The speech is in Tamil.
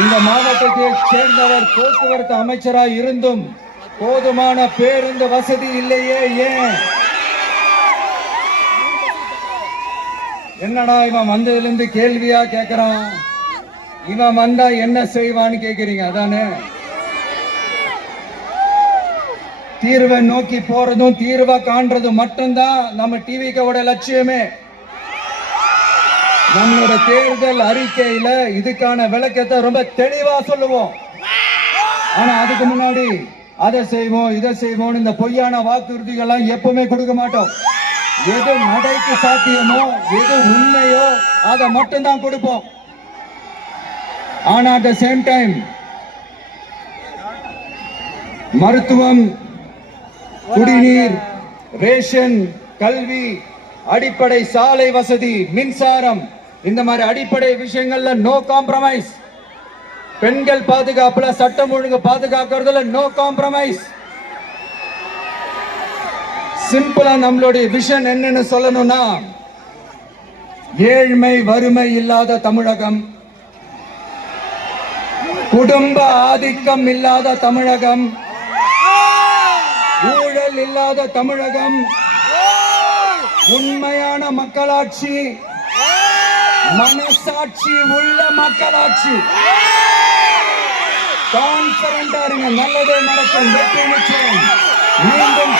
இந்த மாவட்டத்தை சேர்ந்தவர் போக்குவரத்து அமைச்சராக இருந்தும் போதுமான பேருந்து வசதி இல்லையே ஏன்? என்னடா இவன் வந்ததுல இருந்து கேள்வியா கேக்குறான்? இவன் வந்தா என்ன செய்வான்னு கேக்குறீங்க அதானே? தீர்வை நோக்கி போறதும் தீர்வை காண்றதும் மட்டும்தான் நம்ம டிவிக்கோட லட்சியமே. நம்மளோட தேர்தல் அறிக்கையில இதுக்கான விளக்கத்தை ரொம்ப தெளிவா சொல்லுவோம். ஆனா அதுக்கு முன்னாடி அதை செய்வோம் இதை செய்வோம் இந்த பொய்யான வாக்குறுதிகள்லாம் எப்பவுமே கொடுக்க மாட்டோம். எது நடைக்கு சாத்தியமோ எது உண்மையோ அதை மட்டும்தான் கொடுப்போம். ஆனா அட் த சேம் டைம் மருத்துவம் குடிநீர் ரேஷன் கல்வி அடிப்படை சாலை வசதி மின்சாரம் இந்த மாதிரி அடிப்படை விஷயங்கள்ல நோ காம்ப்ரமைஸ் பெண்கள் பாதுகாப்புல சட்டம் ஒழுங்கு பாதுகாக்கிறதுல நோ காம்ப்ரமைஸ் சிம்பிளா நம்மளுடைய விஷன் என்னன்னு சொல்லணும்னா ஏழ்மை வறுமை இல்லாத தமிழகம். குடும்ப ஆதிக்கம் இல்லாத தமிழகம். ஊழல் இல்லாத தமிழகம். உண்மையான மக்களாட்சி. மனசாட்சி உள்ள மக்களாட்சி. கான்பிடண்டா இருங்க நல்லதே நடக்கும். வெற்றி நிச்சயம். மீண்டும்